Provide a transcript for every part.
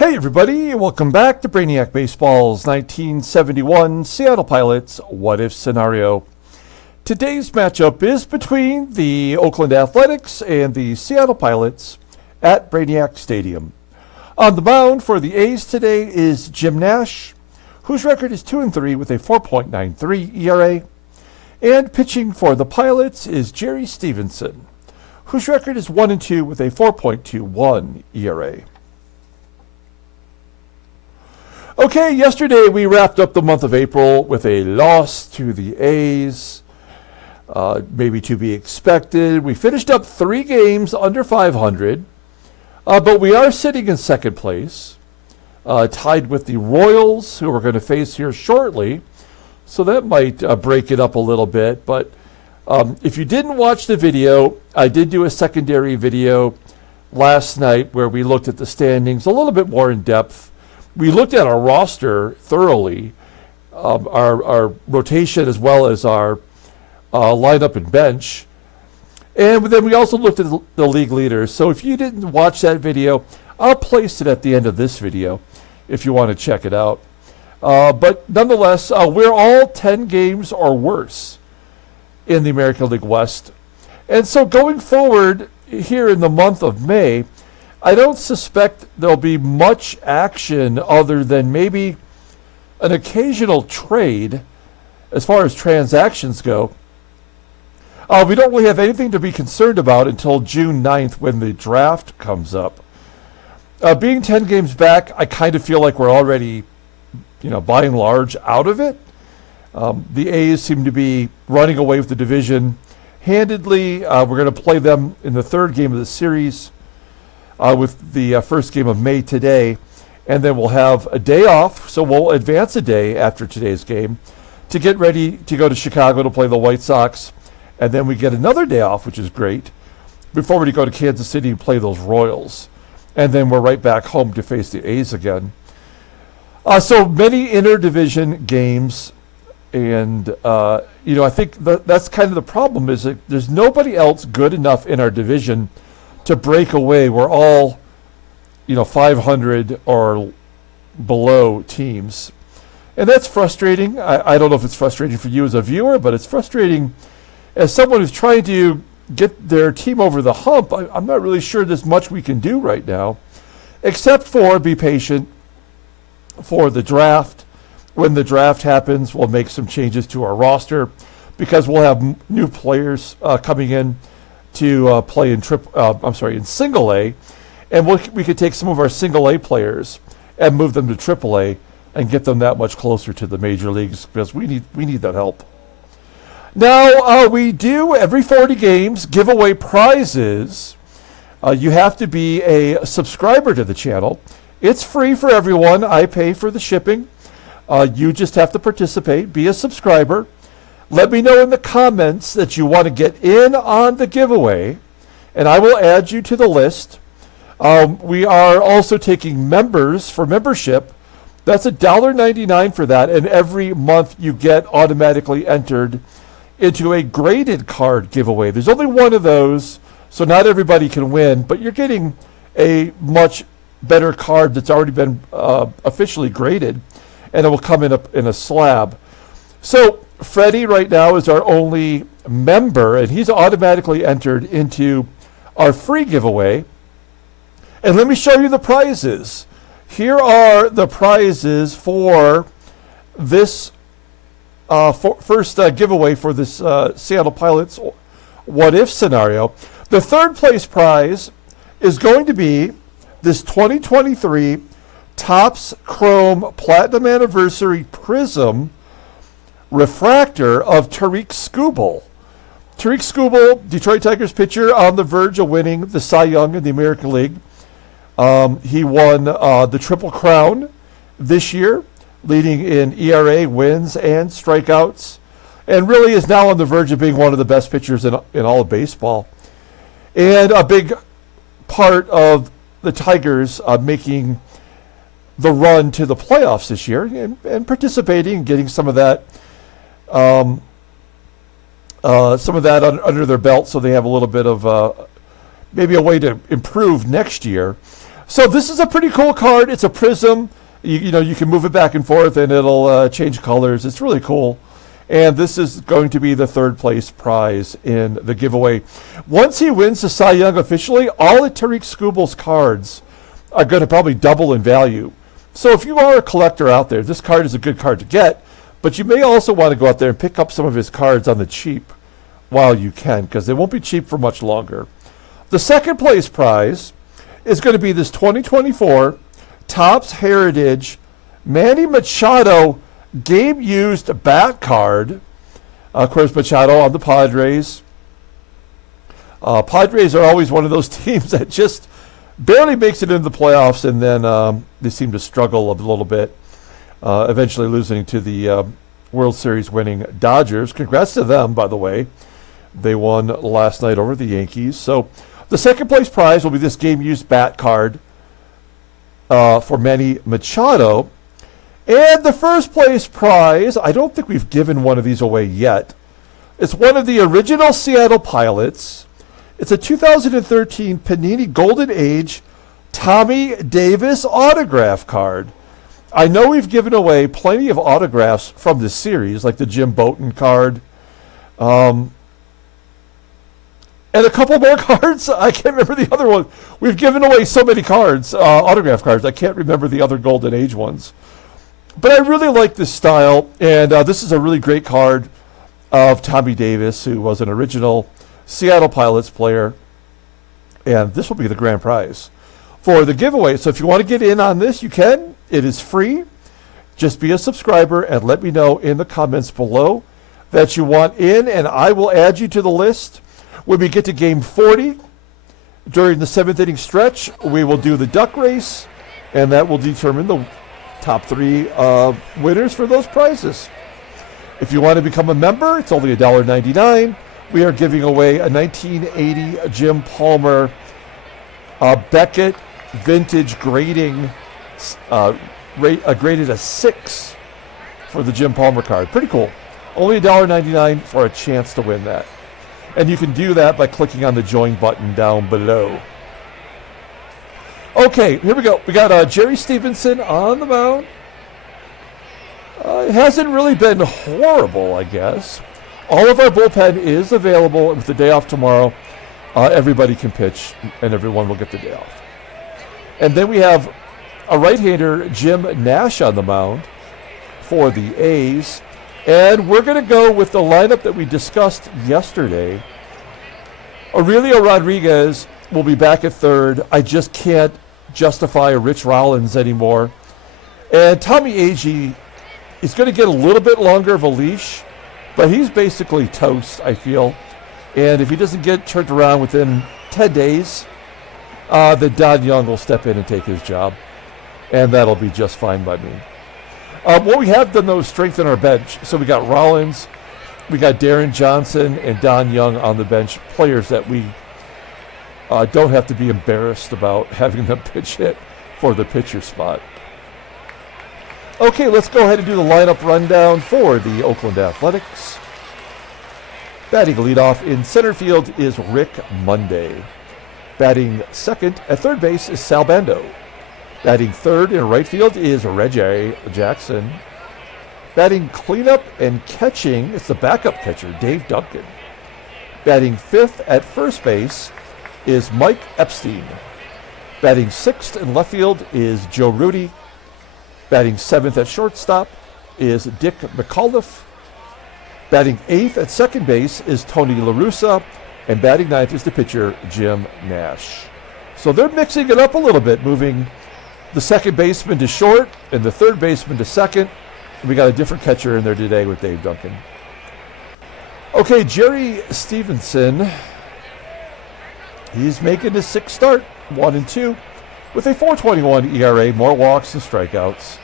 Hey everybody, welcome back to Brainiac Baseball's 1971 Seattle Pilots What If Scenario. Today's matchup is between the Oakland Athletics and the Seattle Pilots at Brainiac Stadium. On the mound for the A's today is Jim Nash, whose record is 2-3 with a 4.93 ERA. And pitching for the Pilots is Jerry Stephenson, whose record is 1-2 with a 4.21 ERA. Okay, yesterday we wrapped up the month of April with a loss to the A's, maybe to be expected. We finished up 3 games under 500, but we are sitting in second place, tied with the Royals, who we're going to face here shortly. So that might break it up a little bit. But if you didn't watch the video, I did do a secondary video last night where we looked at the standings a little bit more in depth. We looked at our roster thoroughly, our rotation as well as our lineup and bench. And then we also looked at the league leaders. So if you didn't watch that video, I'll place it at the end of this video if you want to check it out. But nonetheless, we're all 10 games or worse in the American League West. And so going forward here in the month of May, I don't suspect there'll be much action other than maybe an occasional trade as far as transactions go. We don't really have anything to be concerned about until June 9th when the draft comes up. Being 10 games back, I kind of feel like we're already, by and large, out of it. The A's seem to be running away with the division handedly. We're going to play them in the third game of the series. With the first game of May today, and then we'll have a day off, so we'll advance a day after today's game to get ready to go to Chicago to play the White Sox, and then we get another day off, which is great, before we go to Kansas City and play those Royals, and then we're right back home to face the A's again. So many interdivision games, and I think that's kind of the problem, is that there's nobody else good enough in our division to break away. We're all, 500 or below teams. And that's frustrating. I don't know if it's frustrating for you as a viewer, but it's frustrating as someone who's trying to get their team over the hump. I'm not really sure there's much we can do right now, except for be patient for the draft. When the draft happens, we'll make some changes to our roster because we'll have new players coming in to play in in single A, and we could take some of our single A players and move them to triple A and get them that much closer to the major leagues because we need that help. Now we do every 40 games give away prizes. You have to be a subscriber to the channel. It's free for everyone. I pay for the shipping. You just have to participate, be a subscriber. Let me know in the comments that you want to get in on the giveaway, and I will add you to the list. We are also taking members for membership. That's $1.99 for that, and every month you get automatically entered into a graded card giveaway. There's only one of those, so not everybody can win, but you're getting a much better card that's already been officially graded, and it will come in a slab. So Freddie right now is our only member, and he's automatically entered into our free giveaway. And let me show you the prizes. Here are the prizes for this first giveaway for this Seattle Pilots What If scenario. The third place prize is going to be this 2023 Topps Chrome Platinum Anniversary Prism refractor of Tarik Skubal. Tarik Skubal, Detroit Tigers pitcher, on the verge of winning the Cy Young in the American League. He won the Triple Crown this year, leading in ERA, wins, and strikeouts, and really is now on the verge of being one of the best pitchers in all of baseball. And a big part of the Tigers making the run to the playoffs this year and participating and getting some of that under their belt, so they have a little bit of maybe a way to improve next year. So this is a pretty cool card. It's a prism. You know, you can move it back and forth and it'll change colors. It's really cool. And this is going to be the third place prize in the giveaway. Once he wins the Cy Young officially, all of Tariq Skubal's cards are going to probably double in value. So if you are a collector out there, this card is a good card to get, but you may also want to go out there and pick up some of his cards on the cheap while you can, because they won't be cheap for much longer. The second place prize is going to be this 2024 Topps Heritage Manny Machado game-used bat card. Of course, Machado on the Padres. Padres are always one of those teams that just barely makes it into the playoffs, and then they seem to struggle a little bit, eventually losing to the World Series winning Dodgers. Congrats to them, by the way. They won last night over the Yankees. So the second place prize will be this game-used bat card for Manny Machado. And the first place prize, I don't think we've given one of these away yet. It's one of the original Seattle Pilots. It's a 2013 Panini Golden Age Tommy Davis autograph card. I know we've given away plenty of autographs from this series, like the Jim Bouton card. And a couple more cards. I can't remember the other one. We've given away so many cards, autograph cards. I can't remember the other Golden Age ones. But I really like this style, and this is a really great card of Tommy Davis, who was an original Seattle Pilots player. And this will be the grand prize for the giveaway. So if you want to get in on this, you can. It is free. Just be a subscriber and let me know in the comments below that you want in, and I will add you to the list. When we get to game 40, during the 7th inning stretch, we will do the duck race, and that will determine the top 3 winners for those prizes. If you want to become a member, it's only $1.99. We are giving away a 1980 Jim Palmer Beckett vintage grading, graded a 6 for the Jim Palmer card. Pretty cool. Only $1.99 for a chance to win that. And you can do that by clicking on the join button down below. Okay, here we go. We got Jerry Stephenson on the mound. It hasn't really been horrible, I guess. All of our bullpen is available. With the day off tomorrow, everybody can pitch, and everyone will get the day off. And then we have a right-hander, Jim Nash, on the mound for the A's. And we're going to go with the lineup that we discussed yesterday. Aurelio Rodriguez will be back at third. I just can't justify a Rich Rollins anymore. And Tommie AGEE is going to get a little bit longer of a leash, but he's basically toast, I feel. And if he doesn't get turned around within 10 days, then Don Young will step in and take his job. And that'll be just fine by me. What we have done, though, is strengthen our bench. So we got Rollins, we got Darren Johnson, and Don Young on the bench, players that we don't have to be embarrassed about having them pitch hit for the pitcher spot. Okay, let's go ahead and do the lineup rundown for the Oakland Athletics. Batting leadoff in center field is Rick Monday. Batting second at third base is Sal Bando. Batting third in right field is Reggie Jackson. Batting cleanup and catching is the backup catcher, Dave Duncan. Batting fifth at first base is Mike Epstein. Batting sixth in left field is Joe Rudi. Batting seventh at shortstop is Dick McAULIFFE. Batting eighth at second base is Tony LaRUSSA. And batting ninth is the pitcher, Jim Nash. So they're mixing it up a little bit, moving the second baseman to short and the third baseman to second. And we got a different catcher in there today with Dave Duncan. Okay, Jerry Stephenson. He's making his sixth start, 1-2, with a 4.21 ERA, more walks than strikeouts.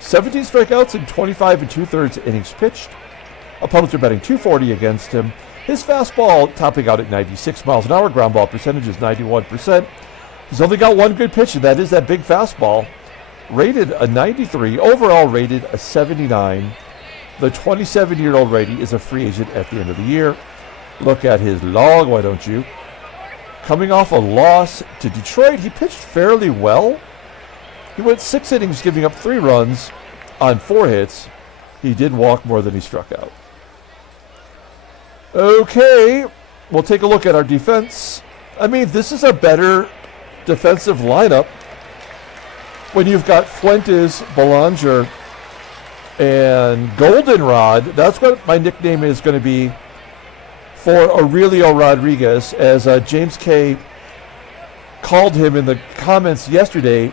17 strikeouts in 25 2/3 innings pitched. Opponents are batting .240 against him. His fastball topping out at 96 miles an hour. Ground ball percentage is 91%. He's only got one good pitch, and that is that big fastball. Rated a 93, overall rated a 79. The 27-year-old righty is a free agent at the end of the year. Look at his log, why don't you? coming off a loss to Detroit. He pitched fairly well. He went 6 innings, giving up 3 runs on 4 hits. He did walk more than he struck out. Okay, we'll take a look at our defense. I mean, this is a better defensive lineup when you've got Fuentes, Belanger, and Goldenrod. That's what my nickname is going to be for Aurelio Rodriguez, as James K. called him in the comments yesterday,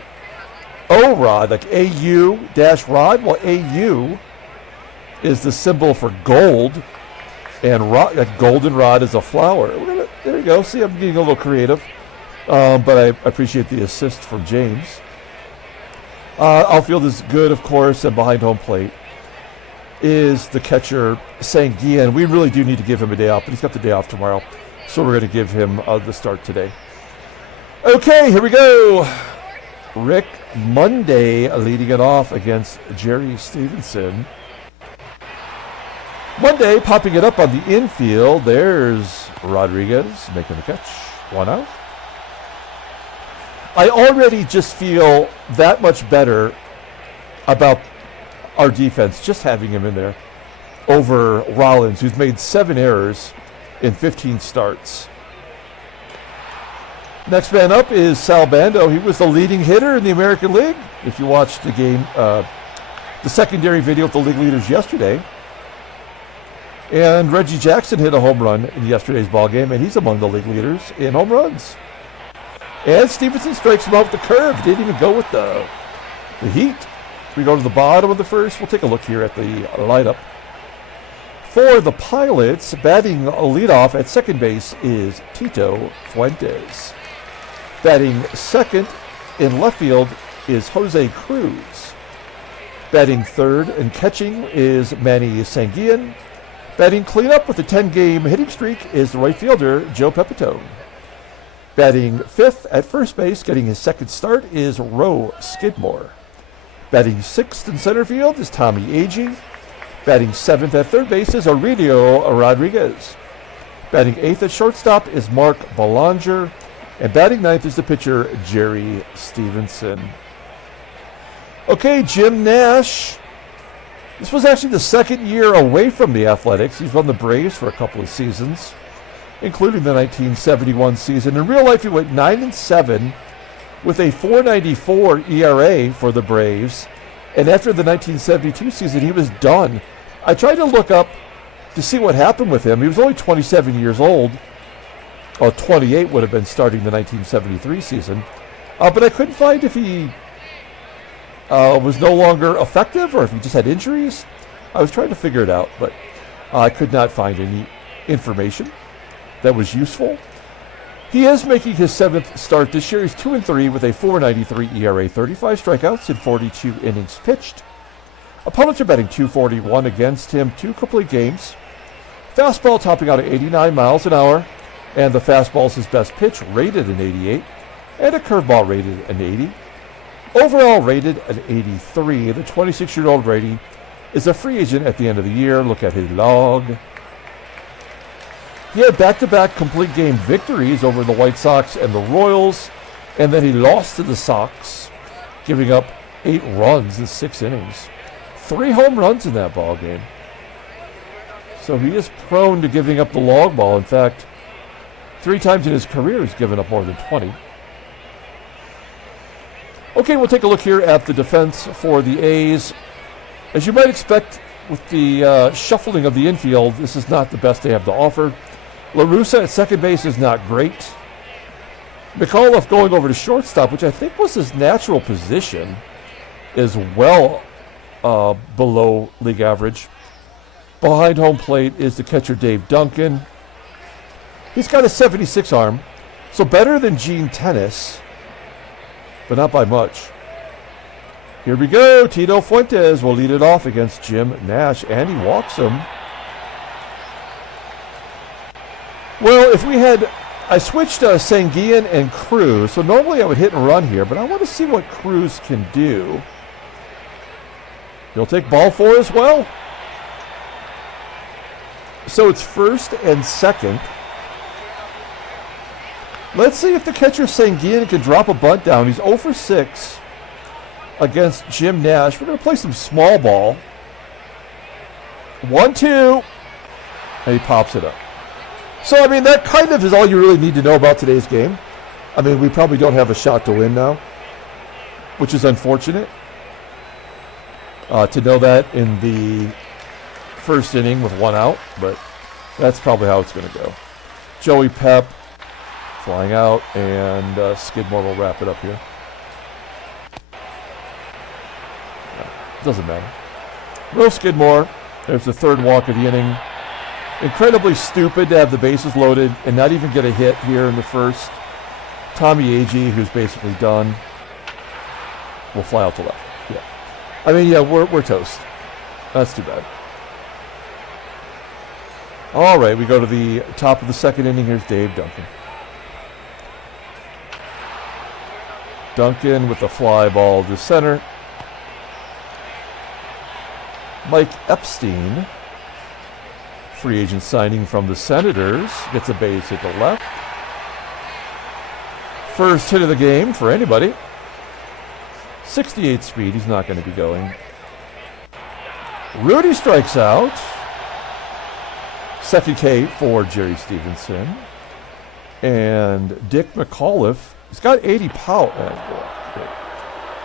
O-Rod, like A-U-Rod. Well, A-U is the symbol for gold, and goldenrod is a flower. There you go. See, I'm getting a little creative, but I appreciate the assist from James. Outfield is good, of course, and behind home plate is the catcher, SANGUILLEN. We really do need to give him a day off, but he's got the day off tomorrow, so we're going to give him the start today. Okay, here we go. Rick Monday leading it off against Jerry Stephenson. Monday popping it up on the infield. There's Rodriguez making the catch. 1 out. I already just feel that much better about our defense just having him in there over Rollins, who's made 7 errors in 15 starts. Next man up is Sal Bando. He was the leading hitter in the American League. If you watched the game, the secondary video of the league leaders yesterday. And Reggie Jackson hit a home run in yesterday's ball game, and he's among the league leaders in home runs. And Stephenson strikes him out with the curve. Didn't even go with the heat. We go to the bottom of the first. We'll take a look here at the lineup. For the Pilots, batting leadoff at second base is Tito Fuentes. Batting second in left field is Jose CRUZ. Batting third and catching is Manny SANGUILLEN. Batting cleanup with a 10-game hitting streak is the right fielder, Joe PEPITONE. Batting fifth at first base, getting his second start, is SKIDMORE. Batting sixth in center field is Tommie AGEE. Batting seventh at third base is Aurelio Rodriguez. Batting eighth at shortstop is BELANGER. And batting ninth is the pitcher, Jerry Stephenson. Okay, Jim Nash. This was actually the second year away from the Athletics. He's run the Braves for a couple of seasons, including the 1971 season. In real life, he went 9-7 with a 4.94 ERA for the Braves. And after the 1972 season, he was done. I tried to look up to see what happened with him. He was only 27 years old. Or 28 would have been starting the 1973 season. But I couldn't find if he was no longer effective or if he just had injuries. I was trying to figure it out, but I could not find any information that was useful. He is making his 7th start this year. He's 2-3 with a 4.93 ERA, 35 strikeouts in 42 innings pitched. Opponents are batting .241 against him, 2 complete games. Fastball topping out at 89 miles an hour, and the fastball is his best pitch, rated an 88, and a curveball rated an 80. Overall rated an 83. The 26-year-old Reggie is a free agent at the end of the year. Look at his log. He had back-to-back complete game victories over the White Sox and the Royals, and then he lost to the Sox, giving up 8 runs in 6 innings. 3 home runs in that ball game. So he is prone to giving up the long ball. In fact, 3 times in his career he's given up more than 20. Okay, we'll take a look here at the defense for the A's. As you might expect with the shuffling of the infield, this is not the best they have to offer. LaRUSSA at second base is not great. McAULIFFE going over to shortstop, which I think was his natural position, is well below league average. Behind home plate is the catcher Dave Duncan. He's got a 76 arm, so better than Gene Tennis, but not by much. Here we go. Tito Fuentes will lead it off against Jim Nash, and he walks him. Well, if we had, I switched SANGUILLEN and CRUZ, so normally I would hit and run here, but I want to see what CRUZ can do. He'll take ball 4 as well. So it's first and second. Let's see if the catcher SANGUILLEN can drop a bunt down. He's 0 for 6 against Jim Nash. We're going to play some small ball. 1-2. And he pops it up. So, I mean, that kind of is all you really need to know about today's game. I mean, we probably don't have a shot to win now, which is unfortunate. To know that in the first inning with 1 out, but that's probably how it's going to go. Joey Pep flying out, and Skidmore will wrap it up here. Doesn't matter. No Skidmore. There's the third walk of the inning. Incredibly stupid to have the bases loaded and not even get a hit here in the first. Tommie AGEE, who's basically done, will fly out to left. Yeah. I mean, yeah, we're toast. That's too bad. All right, we go to the top of the second inning. Here's Dave Duncan. Duncan with a fly ball to center. Mike EPSTEIN, free agent signing from the Senators, gets a base hit to left. First hit of the game for anybody. 68 speed, he's not going to be going. RUDI strikes out. Second K for Jerry Stephenson. And Dick McAULIFFE, he's got 80 power.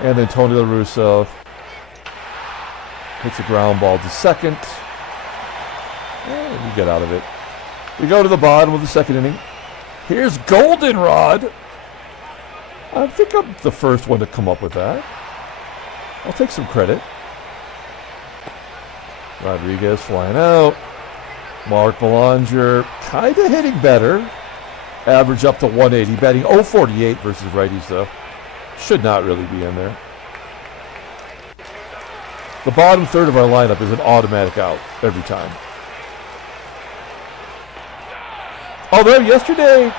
And then Tony LaRUSSA hits a ground ball to second. And we get out of it. We go to the bottom of the second inning. Here's Goldenrod. I think I'm the first one to come up with that. I'll take some credit. Rodriguez flying out. Mark Belanger kind of hitting better. Average up to 180. Batting 048 versus righties, though. Should not really be in there. The bottom third of our lineup is an automatic out every time. Although yesterday,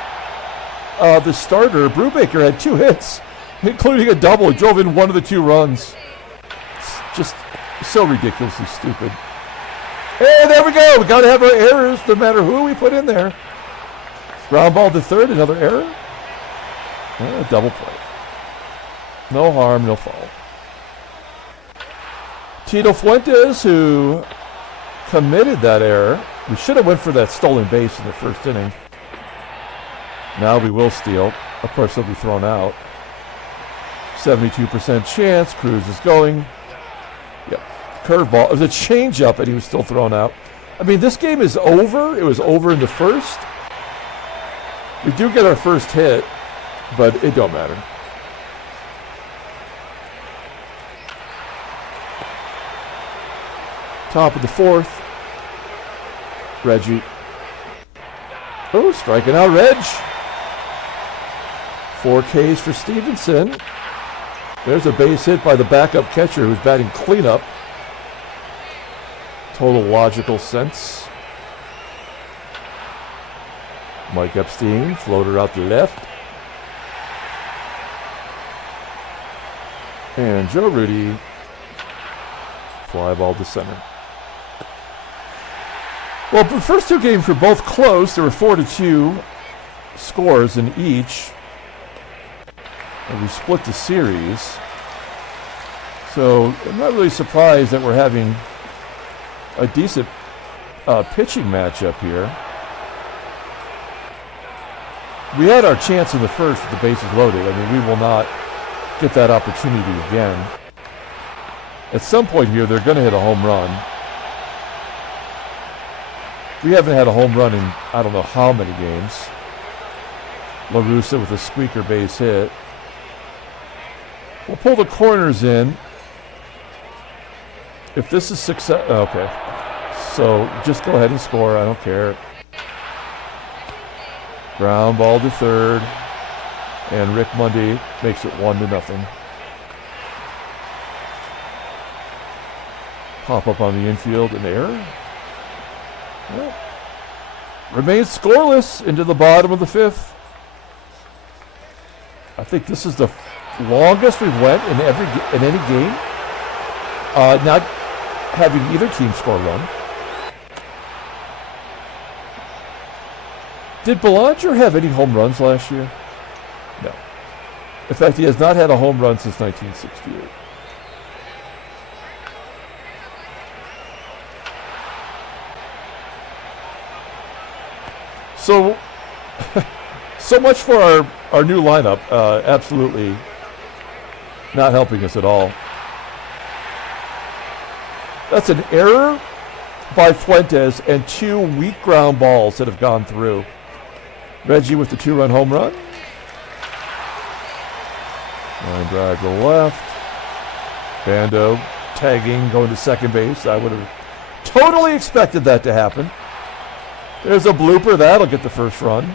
the starter, Brubaker, had 2 hits, including a double. He drove in 1 of the 2 runs. It's just so ridiculously stupid. And there we go. We got to have our errors no matter who we put in there. Ground ball to third, another error. And a double play. No harm, no foul. Tito FUENTES, who committed that error. We should have went for that stolen base in the first inning. Now we will steal. Of course, he'll be thrown out. 72% chance. CRUZ is going. Yep. Curveball. It was a changeup, and he was still thrown out. I mean, this game is over. It was over in the first. We do get our first hit, but it don't matter. Top of the fourth. Reggie. Oh, striking out Reg. 4 Ks for Stephenson. There's a base hit by the backup catcher who's batting cleanup. Total logical sense. Mike EPSTEIN, floater out to left. And Joe RUDI, fly ball to center. Well, the first 2 games were both close. There were 4-2 scores in each. And we split the series. So I'm not really surprised that we're having a decent pitching matchup here. We had our chance in the first with the bases loaded. I mean, we will not get that opportunity again. At some point here, they're going to hit a home run. We haven't had a home run in I don't know how many games. LaRUSSA with a squeaker base hit. We'll pull the corners in. If this is success, okay. So just go ahead and score. I don't care. Ground ball to third, and Rick Mundy makes it 1-0. Pop up on the infield, an error. Well, remains scoreless into the bottom of the 5th. I think this is the longest we've went in any game, not having either team score a run. Did Belanger have any home runs last year? No. In fact, he has not had a home run since 1968. So, so much for our new lineup. Absolutely not helping us at all. That's an error by Fuentes and 2 weak ground balls that have gone through. Reggie with the 2-run home run. Line drive to the left. Bando tagging, going to second base. I would have totally expected that to happen. There's a blooper. That'll get the first run.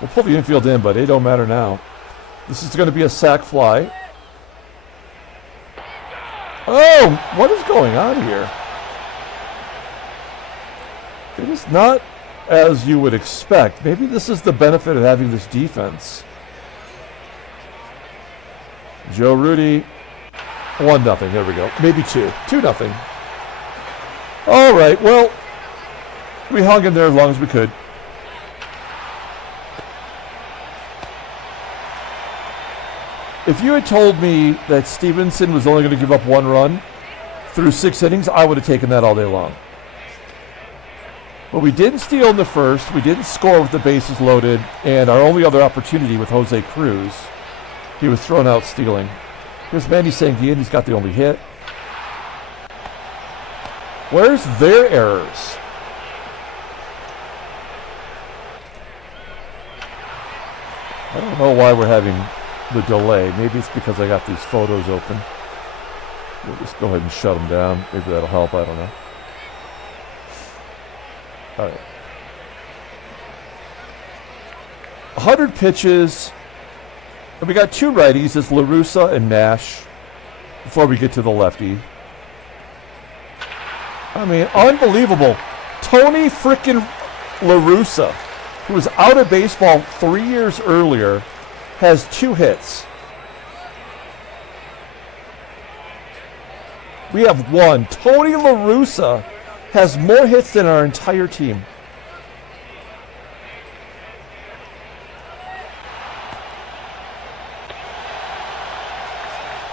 We'll pull the infield in, but it don't matter now. This is going to be a sac fly. Oh, what is going on here? It is not as you would expect. Maybe this is the benefit of having this defense. Joe Rudi, 1-0. There we go. Maybe 2. 2-0. All right, well, we hung in there as long as we could. If you had told me that Stephenson was only going to give up 1 run through 6 innings, I would have taken that all day long. But we didn't steal in the first. We didn't score with the bases loaded. And our only other opportunity with Jose Cruz, he was thrown out stealing. Here's Manny saying he's got the only hit. Where's their errors? I don't know why we're having the delay. Maybe it's because I got these photos open. We'll just go ahead and shut them down. Maybe that'll help. I don't know. All right. 100 pitches. And we got 2 righties. It's LaRUSSA and Nash before we get to the lefty. I mean, unbelievable. Tony frickin' LaRUSSA, who was out of baseball 3 years earlier, has 2 hits. We have 1. Tony LaRUSSA has more hits than our entire team.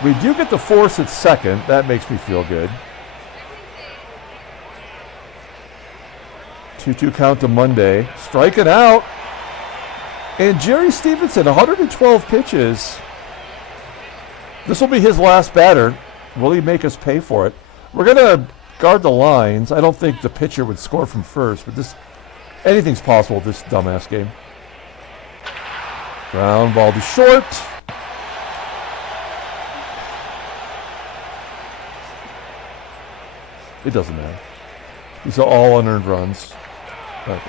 We do get the force at second. That makes me feel good. 2-2 count to Monday. Striking out. And Jerry Stephenson, 112 pitches. This will be his last batter. Will he make us pay for it? We're going to guard the lines. I don't think the pitcher would score from first, but anything's possible with this dumbass game. Ground ball to short. It doesn't matter. These are all unearned runs. Okay.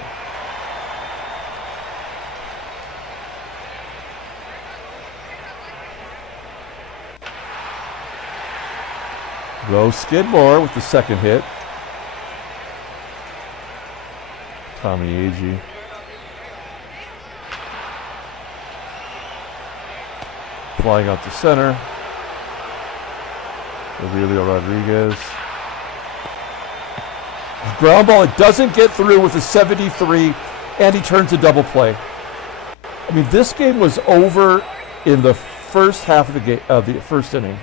Go Skidmore with the second hit. Tommie AGEE. Flying out to center. Aurelio Rodriguez. Ground ball, it doesn't get through with a 73, and he turns a double play. I mean, this game was over in the first half of the game, of the first inning.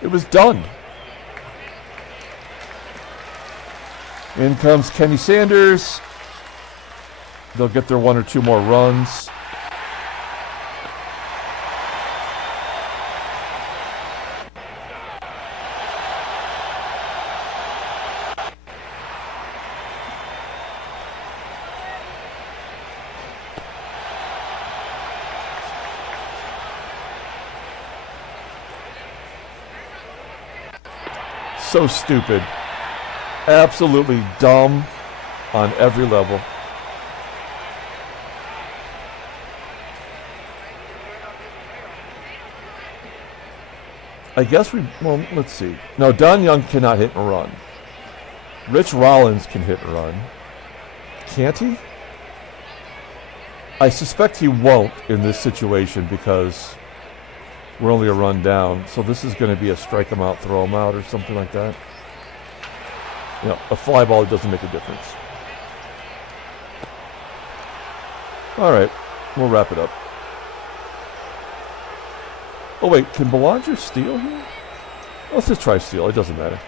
It was done. In comes Kenny Sanders. They'll get their 1 or 2 more runs. So stupid. Absolutely dumb on every level. I guess well, let's see. No, Don Young cannot hit and run. Rich Rollins can hit and run. Can't he? I suspect he won't in this situation because we're only a run down. So this is going to be a strike him out, throw him out, or something like that. You know, a fly ball doesn't make a difference. All right, we'll wrap it up. Oh, wait, can Belanger steal here? Let's just try steal. It doesn't matter.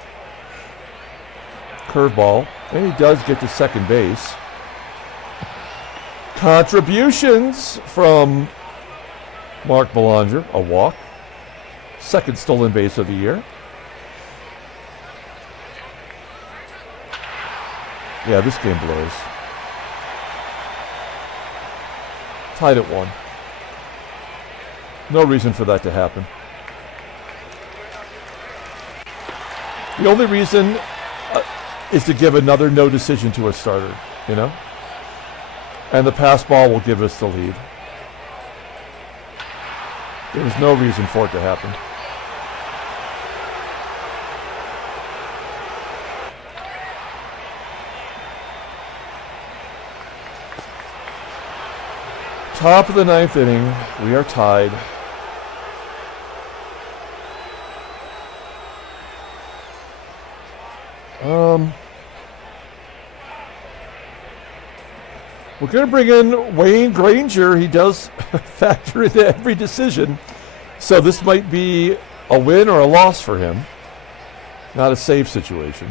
Curveball. And he does get to second base. Contributions from Mark Belanger. A walk. Second stolen base of the year. Yeah, this game blows. Tied at 1. No reason for that to happen. The only reason is to give another no decision to a starter, you know? And the pass ball will give us the lead. There's no reason for it to happen. Top of the 9th inning, we are tied. We're going to bring in Wayne Granger. He does factor into every decision. So this might be a win or a loss for him. Not a safe situation.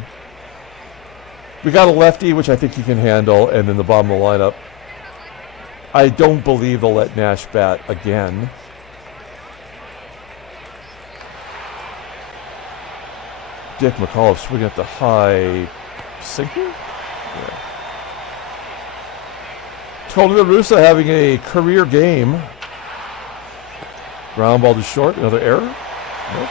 We got a lefty, which I think he can handle, and then the bottom of the lineup. I don't believe they'll let Nash bat again. Dick McAuliffe swinging at the high sinker? Yeah. Tony LaRUSSA having a career game. Ground ball to short, another error. Nope.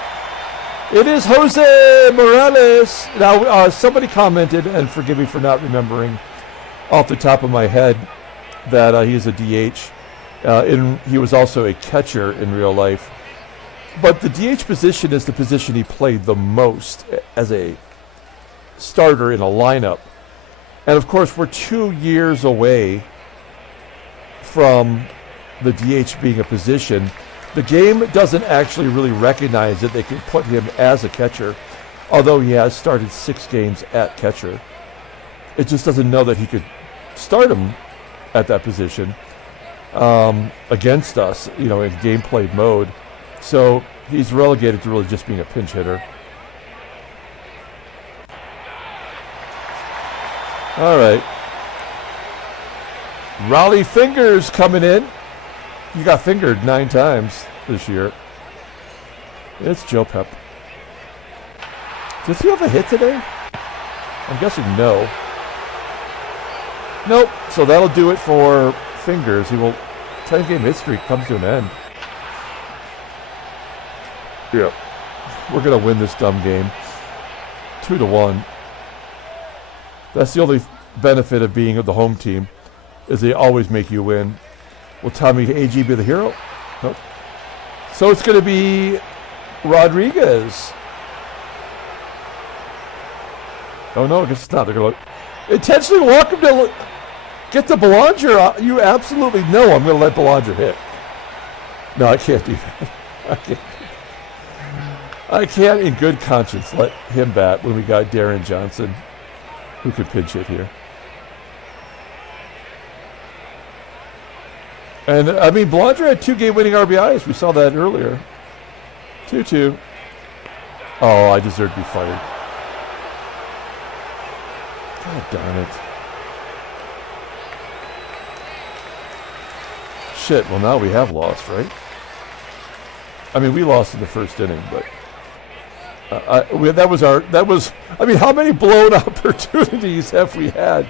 It is Jose Morales. Now, somebody commented, and forgive me for not remembering off the top of my head, that he's a DH. He was also a catcher in real life. But the DH position is the position he played the most as a starter in a lineup. And of course, we're 2 years away from the DH being a position. The game doesn't actually really recognize that they can put him as a catcher, although he has started 6 games at catcher. It just doesn't know that he could start him at that position against us, you know, in game played mode. So he's relegated to really just being a pinch hitter. All right. Raleigh Fingers coming in. You got fingered 9 times this year. It's Joe Pep. Does he have a hit today? I'm guessing no. Nope. So that'll do it for Fingers. He will 10-game hit streak comes to an end. Yeah. We're going to win this dumb game. 2-1. That's the only benefit of being the home team, is they always make you win. Will Tommie AGEE be the hero? Nope. So it's going to be Rodriguez. Oh no, I guess it's not. They're going to intentionally walk him to get the Belanger. You absolutely know I'm going to let Belanger hit. No, I can't do that. I can't in good conscience let him bat when we got Darren Johnson, who could pinch hit here. And, I mean, Belanger had 2-game winning RBIs. We saw that earlier. 2-2. Oh, I deserve to be fired. God darn it. Shit, well, now we have lost, right? I mean, we lost in the first inning, but... I mean, how many blown opportunities have we had?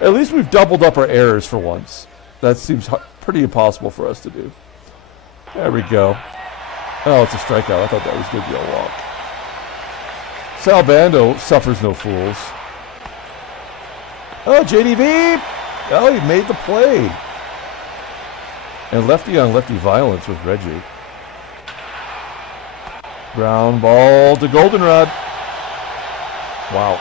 At least we've doubled up our errors for once. That seems pretty impossible for us to do. There we go. Oh, it's a strikeout. I thought that was going to be a walk. Sal Bando suffers no fools. Oh, JDV! Oh, he made the play. And lefty on lefty violence with Reggie. Ground ball to Goldenrod. Wow.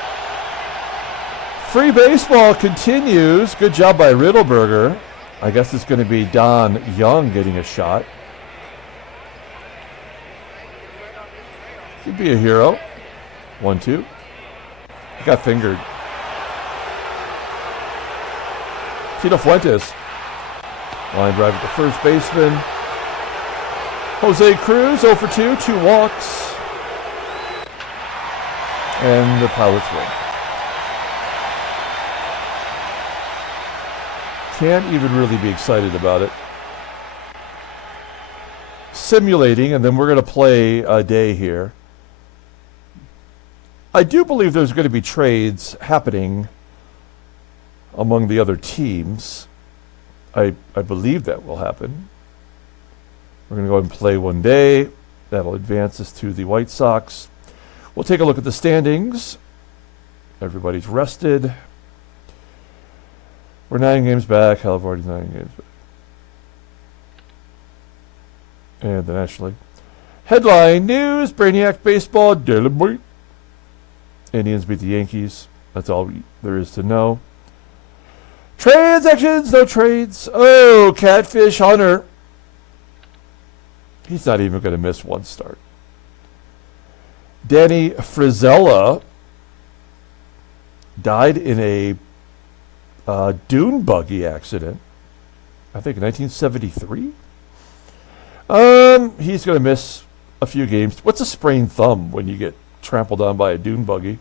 Free baseball continues. Good job by Riddleberger. I guess it's going to be Don Young getting a shot. Could be a hero. 1-2. Got fingered. Tito Fuentes. Line drive at the first baseman. Jose CRUZ 0 for 2, 2 walks. And the Pilots win. Can't even really be excited about it. Simulating, and then we're going to play a day here. I do believe there's going to be trades happening among the other teams. I believe that will happen. We're going to go ahead and play one day. That'll advance us to the White Sox. We'll take a look at the standings. Everybody's rested. We're 9 games back. Hell, I've already 9 games back. And the National League. Headline news: Brainiac baseball. Indians beat the Yankees. That's all there is to know. Transactions, no trades. Oh, Catfish Hunter. He's not even going to miss one start. Danny Frizzella died in a dune buggy accident. I think in 1973. He's going to miss a few games. What's a sprained thumb when you get trampled on by a dune buggy?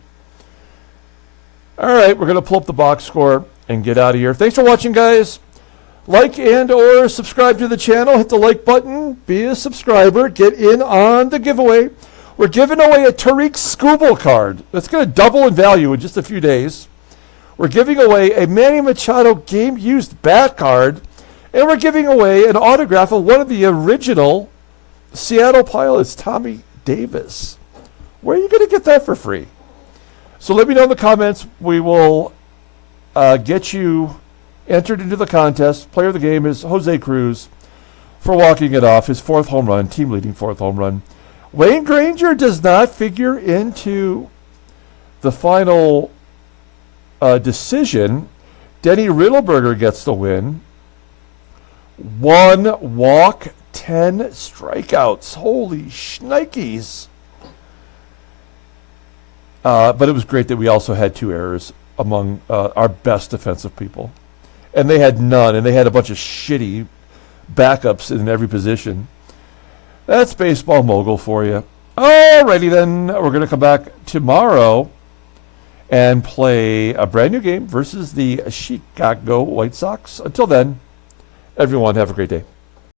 All right, we're going to pull up the box score and get out of here. Thanks for watching, guys. Like and or subscribe to the channel. Hit the like button. Be a subscriber. Get in on the giveaway. We're giving away a Tariq Skubal card. That's going to double in value in just a few days. We're giving away a Manny Machado game-used bat card. And we're giving away an autograph of one of the original Seattle Pilots, Tommie Davis. Where are you going to get that for free? So let me know in the comments. We will get you entered into the contest. Player of the game is Jose CRUZ for walking it off. His 4th home run, team-leading 4th home run. Wayne Granger does not figure into the final decision. Denny Riddleberger gets the win. 1 walk, 10 strikeouts. Holy shnikes. But it was great that we also had 2 errors among our best defensive people. And they had none, and they had a bunch of shitty backups in every position. That's Baseball Mogul for you. Alrighty then, we're going to come back tomorrow and play a brand new game versus the Chicago White Sox. Until then, everyone have a great day.